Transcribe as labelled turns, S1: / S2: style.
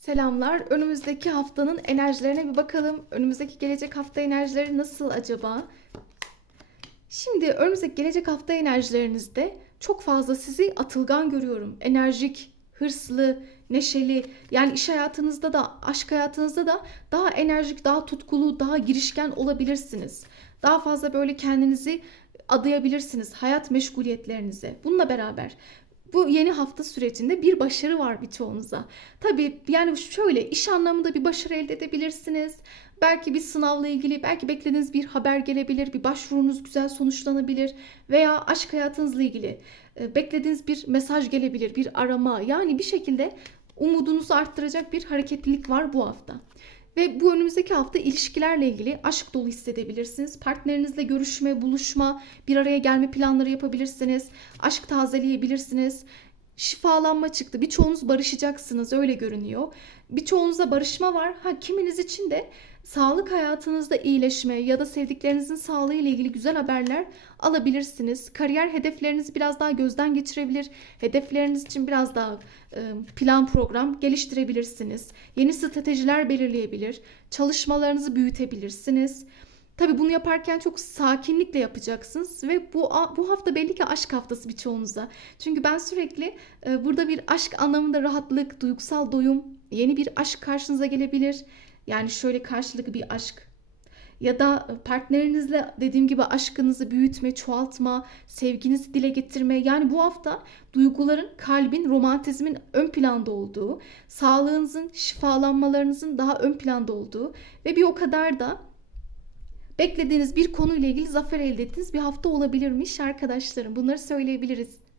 S1: Selamlar. Önümüzdeki haftanın enerjilerine bir bakalım. Önümüzdeki gelecek hafta enerjileri nasıl acaba? Şimdi önümüzdeki gelecek hafta enerjilerinizde çok fazla sizi atılgan görüyorum. Enerjik, hırslı, neşeli. Yani iş hayatınızda da, aşk hayatınızda da daha enerjik, daha tutkulu, daha girişken olabilirsiniz. Daha fazla böyle kendinizi adayabilirsiniz hayat meşguliyetlerinize. Bununla beraber bu yeni hafta sürecinde bir başarı var birçoğunuza. Tabii yani şöyle iş anlamında bir başarı elde edebilirsiniz. Belki bir sınavla ilgili, belki beklediğiniz bir haber gelebilir, bir başvurunuz güzel sonuçlanabilir veya aşk hayatınızla ilgili e, beklediğiniz bir mesaj gelebilir, bir arama. Yani bir şekilde umudunuzu arttıracak bir hareketlilik var bu hafta. Ve bu önümüzdeki hafta ilişkilerle ilgili aşk dolu hissedebilirsiniz. Partnerinizle görüşme, buluşma, bir araya gelme planları yapabilirsiniz. Aşk tazeleyebilirsiniz. Şifalanma çıktı. Birçoğunuz barışacaksınız öyle görünüyor. Birçoğunuzda barışma var. Ha kiminiz için de sağlık hayatınızda iyileşme ya da sevdiklerinizin sağlığı ile ilgili güzel haberler alabilirsiniz. Kariyer hedeflerinizi biraz daha gözden geçirebilir. Hedefleriniz için biraz daha e, plan program geliştirebilirsiniz. Yeni stratejiler belirleyebilir. Çalışmalarınızı büyütebilirsiniz. Tabii bunu yaparken çok sakinlikle yapacaksınız ve bu bu hafta belli ki aşk haftası birçoğunuza. Çünkü ben sürekli e, burada bir aşk anlamında rahatlık, duygusal doyum, yeni bir aşk karşınıza gelebilir. Yani şöyle karşılıklı bir aşk ya da partnerinizle dediğim gibi aşkınızı büyütme, çoğaltma, sevginizi dile getirme. Yani bu hafta duyguların, kalbin, romantizmin ön planda olduğu, sağlığınızın, şifalanmalarınızın daha ön planda olduğu ve bir o kadar da beklediğiniz bir konuyla ilgili zafer elde ettiğiniz bir hafta olabilirmiş arkadaşlarım. Bunları söyleyebiliriz.